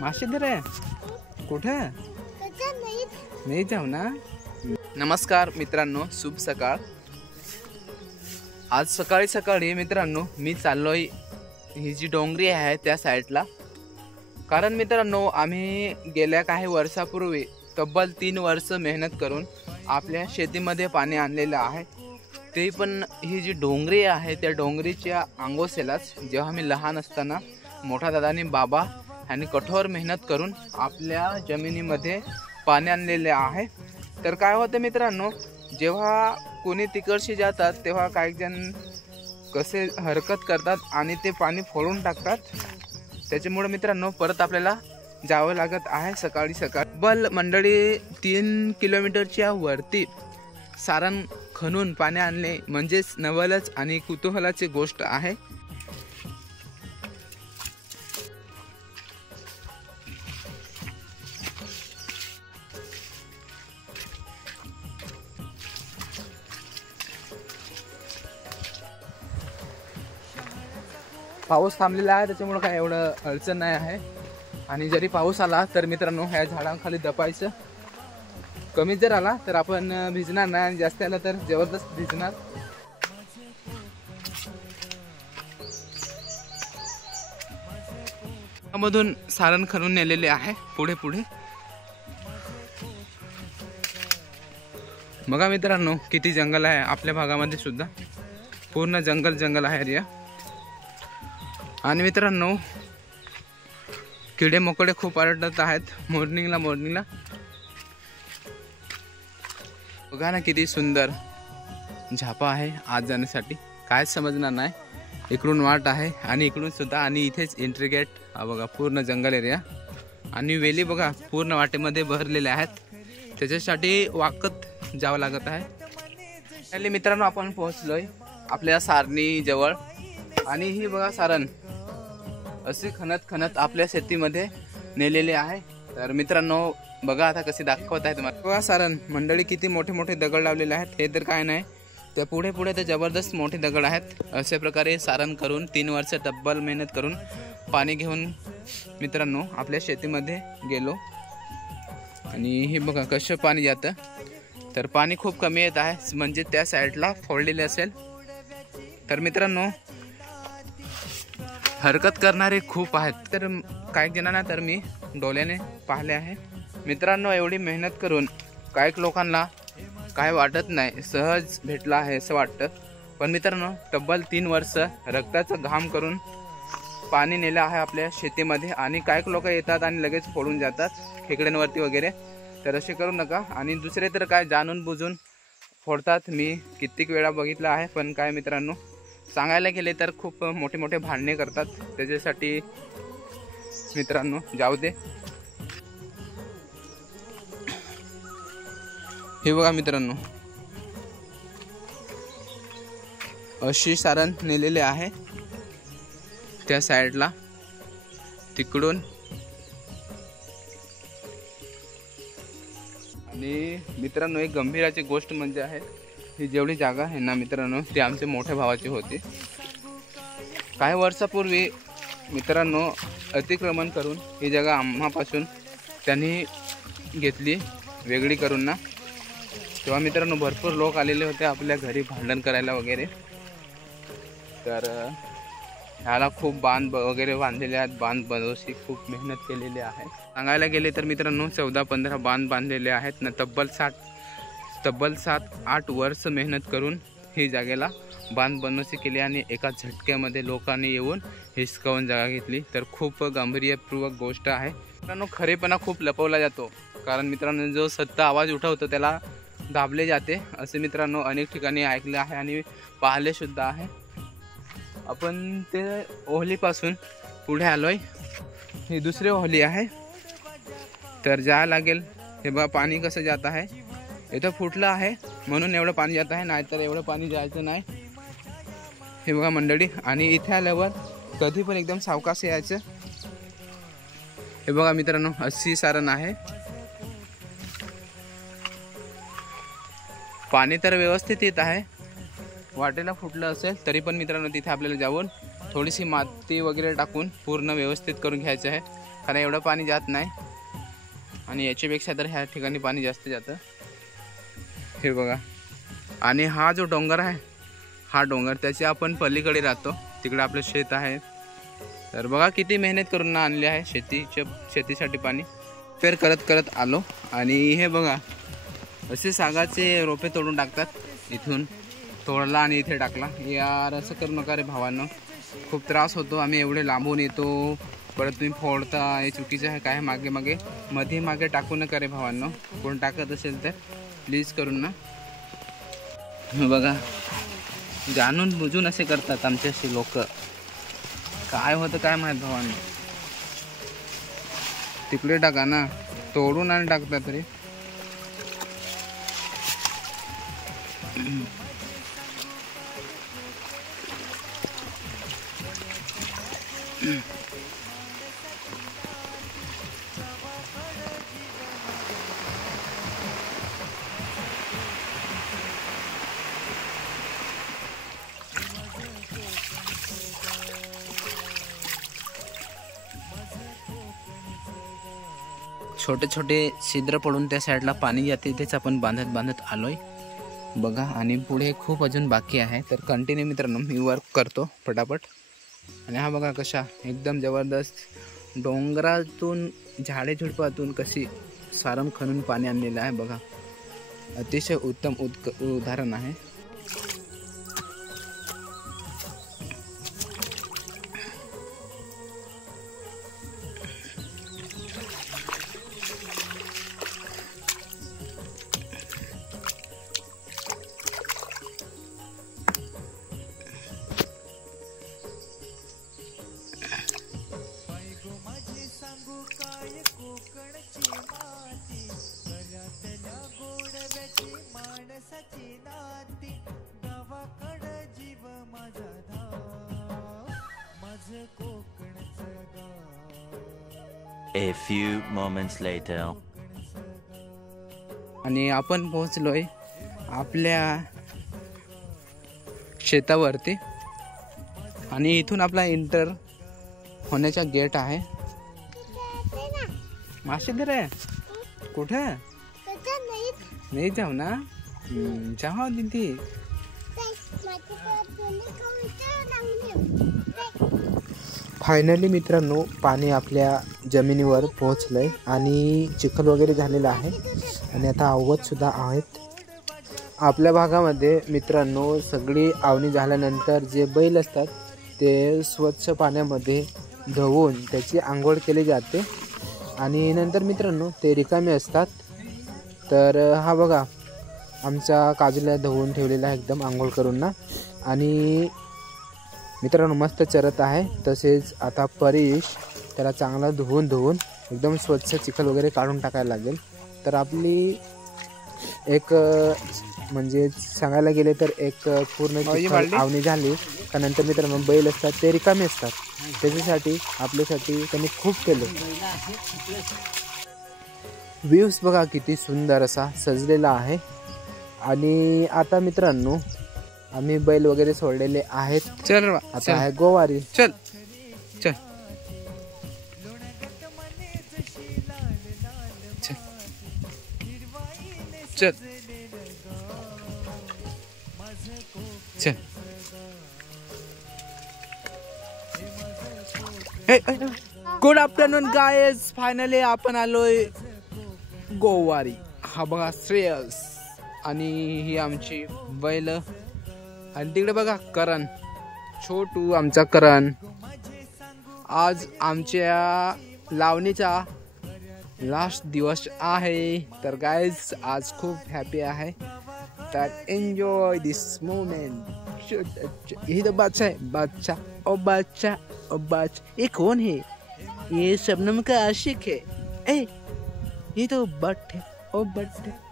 मासे धर आहे कुठं नाही जाऊ ना। नमस्कार मित्रांनो, शुभ सकाळ। आज सकाळी सकाळी मित्रांनो मी चाललोय ही जी डोंगरी आहे त्या साईडला, कारण मित्रांनो आम्ही गेल्या काही वर्षापूर्वी तब्बल 3 वर्ष मेहनत करून आपल्या शेतीमध्ये पाणी आणलेलं आहे। ते पण ही जी डोंगरी आहे त्या डोंगरीच्या अंगोसेलाच जेव्हा मी लहान असताना मोठा दादानी बाबा यांनी कठोर मेहनत करून आपल्या जमिनीमध्ये पाणी आणलेले आहे। तर काय होतं मित्रांनो, जेव्हा कोणी तिकडशी जातात तेव्हा काही जण कसे हरकत करतात आणि ते पाणी फोडून टाकतात। त्याच्यामुळे मित्रांनो परत आपल्याला जावं लागत आहे सकाळी सकाळी। बल मंडळी 3 किलोमीटरच्या वरती सारण खणून पाणी आणले म्हणजेच नवलच आणि कुतूहलाची गोष्ट आहे। पाऊस थांबलेला आहे त्याच्यामुळे काय एवढं अडचण नाही आहे। आणि जरी पाऊस आला तर मित्रांनो ह्या झाडांखाली दपायचं, कमी जर आला तर आपण भिजणार नाही आणि जास्त आला तर जबरदस्त भिजणार। मधून सारण खणून नेलेले आहे पुढे पुढे। बघा मित्रांनो किती जंगल आहे आपल्या भागामध्ये सुद्धा, पूर्ण जंगल जंगल आहे एरिया। आणि मित्रांनो किडे मकोडे खूप आढळत आहेत मॉर्निंगला। बघा ना किती सुंदर झापा आहे आज जाण्यासाठी, काय समजणार नाही। इकडून वाट आहे आणि इकडून सुद्धा, आणि इथेच एंट्री गेट बघा, पूर्ण जंगल एरिया आणि वेली बघा पूर्ण वाटेमध्ये भरलेल्या आहेत, त्याच्यासाठी वाकत जावं लागत आहे। मित्रांनो आपण पोहोचलोय आपल्या सारणी जवळ, आणि ही बघा सारण असे खणत खणत आपल्या शेतीमध्ये नेलेले आहे। तर मित्रांनो बघा आता कसे दाखवत आहे तुम्हाला। बघा सारण मंडळी किती मोठे मोठे दगड लावलेले आहेत, हे तर काय नाही त्या पुढे पुढे ते जबरदस्त मोठे दगड आहेत। अशा प्रकारे सारण करून 3 वर्ष तब्बल मेहनत करून पाणी घेऊन मित्रांनो आपल्या शेतीमध्ये गेलो। आणि हे बघा कसं पाणी जातं, तर पाणी खूप कमी येत आहे, म्हणजे त्या साईडला फोडलेले असेल। तर मित्रांनो हरकत करणारे खूप आहेत, तर काही जणांना तर मी डोळ्याने पाहिले आहे। मित्रांनो एवढी मेहनत करून काही लोकांना काय वाटत नाही, सहज भेटला आहे असं वाटतं, पण मित्रांनो तब्बल 3 वर्ष रक्ताचा घाम करून पाणी नेलं आहे आपल्या शेतीमध्ये। आणि काही लोक येतात आणि लगेच फोडून जातात खेकड्यांवरती वगैरे, तर असे करू नका। आणि दुसरे तर काय जाणून बुजून फोडतात, मी कित्येक वेळा बघितलं आहे। पण काय मित्रांनो सांगायला गेले तर खूप मोठे मोठे भांडणे करतात, त्याच्यासाठी मित्रांनो जाऊ दे। हे बघा मित्रांनो अशी सारण नेलेले आहे त्या साईडला तिकडून। आणि मित्रांनो एक गंभीराची गोष्ट म्हणजे आहे, ही जेवढी जागा आहे ना मित्रांनो ती आमच्या मोठ्या भावाची होती। काही वर्षापूर्वी मित्रांनो अतिक्रमण करून ही जागा आम्हापासून त्यांनी घेतली वेगळी करून ना। तेव्हा मित्रांनो भरपूर लोक आलेले होते आपल्या घरी भांडण करायला वगैरे, तर ह्याला खूप बांध वगैरे बांधलेले आहेत, बांध बनवशी खूप मेहनत केलेली आहे। सांगायला गेले तर मित्रांनो 14-15 बांध बांधलेले आहेत ना। तब्बल 7-8 वर्ष मेहनत करून ही जागेला बांध बनवशी केली, आणि एका झटक्यामध्ये लोकांनी येऊन हिसकावून जागा घेतली। तर खूप गांभीर्यपूर्वक गोष्ट आहे मित्रांनो। खरेपणा खूप लपवला जातो, कारण मित्रांनो जो सत्ता आवाज उठवतो त्याला दाबले जाते, असे मित्रांनो अनेक ठिकाणी ऐकले आहे आणि पाहिले सुद्धा आहे। आपण ते ओहलीपासून पुढे आलोय, ही दुसरी ओहली आहे, तर जायला लागेल। हे बघा पाणी कसं जात आहे, इथं फुटलं आहे म्हणून एवढं पाणी जात आहे, नाहीतर एवढं पाणी जायचं नाही। हे बघा मंडळी, आणि इथे आल्यावर कधी पण एकदम सावकाश यायचं। हे बघा मित्रांनो अशी सारण आहे, पाणी तर व्यवस्थित येत आहे। वाटेला फुटलं असेल तरी पण मित्रांनो तिथे आपल्याला जाऊन थोडीशी माती वगैरे टाकून पूर्ण व्यवस्थित करून घ्यायचं आहे। कारण एवढं पाणी जात नाही आणि याच्यापेक्षा तर ह्या ठिकाणी पाणी जास्त जातं. हे बघा. आणि हा जो डोंगर आहे, हा डोंगर त्याच्या आपण पलीकडे राहतो, तिकडे आपलं शेत आहे. तर बघा किती मेहनत करून आणली आहे शेतीसाठी पाणी. फेर करत करत आलो आणि हे बघा असे सागाचे रोपे तोडून टाकतात. इथून तोडला आणि इथे टाकला. यार असं करू नका रे भावांनो, खूप त्रास होतो. आम्ही एवढे लांबून येतो, परत तुम्ही फोडता, हे चुकीचं आहे. काय मध्ये मागे टाकू नका रे भावांनो. कोण टाकत असेल तर प्लीज करून ना. बघा जाणून बुजून असे करतात आमच्याशी लोक. काय होतं काय माहीत भावांनो. तिकडे टाका ना, तोडून आणि टाकतात रे. छोटे छोटे छिद्र पडून त्या साईडला पाणी जाते, तेच आपण बांधत आलोय बघा. आणि पुढे खूप अजून बाकी आहे. तर कंटिन्यू मित्रांनो मी वर्क करतो पटापट. आणि हा बघा कशा एकदम जबरदस्त डोंगरातून झाडे झुडपातून कशी सारम खणून पाणी आणलेलं आहे बघा. अतिशय उत्तम उदाहरण आहे. A few moments later. आणि आपण पोहोचलोय आपल्या शेतावरती. आणि इथून आपला एंटर होण्याचा गेट आहे. मासे दे रे. कुठे नाही जाऊ ना. जाऊ दीदी. फायनली मित्रांनो पाणी आपल्या जमिनीवर पोहोचलंय आणि चिखल वगैरे झालेला आहे. आणि आता आवत सुद्धा आहेत आपल्या भागामध्ये. मित्रांनो सगळी आवणी झाल्यानंतर जे बैल असतात ते स्वच्छ पाण्यामध्ये धुवून त्याची आंघोळ केली जाते. आणि नंतर मित्रांनो ते रिकामे असतात. तर हा बघा आमच्या काजूला धुवून ठेवलेला आहे एकदम आंघोळ करून ना. आणि मित्रांनो मस्त चरत आहे. तसेच आता परेश त्याला चांगला धुवून एकदम स्वच्छ चिखल वगैरे काढून टाकायला लागेल. तर आपली एक म्हणजे सांगायला गेले तर एक पूर्ण आवणी झाली. त्यानंतर मित्रांनो बैल असतात ते रिकामे असतात. त्याच्यासाठी आपल्यासाठी त्यांनी खूप केलं. व्ह्यूज बघा किती सुंदर असा सजलेला आहे. आणि आता मित्रांनो आम्ही बैल वगैरे सोडलेले आहेत. चल आता आहे गोवारी. चल चल चल चल. Good afternoon guys. फायनली आपण आलोय गोवारी. हा बघा श्रेयस आणि ही आमची बैल. आणि तिकडे बघा करण, छोटू आमचा करण. आज आमच्या लावणीचा लास्ट दिवस आहे. तर गाईज आज खूप हॅपी आहे. तर एन्जॉय दिस मोमेंट. यही तो बादशाह है. बादशाह ओ बादशाह ओ बादशाह. ये कौन है? ये शबनम का आशिक है. ए ये तो बट है. ओ बट है.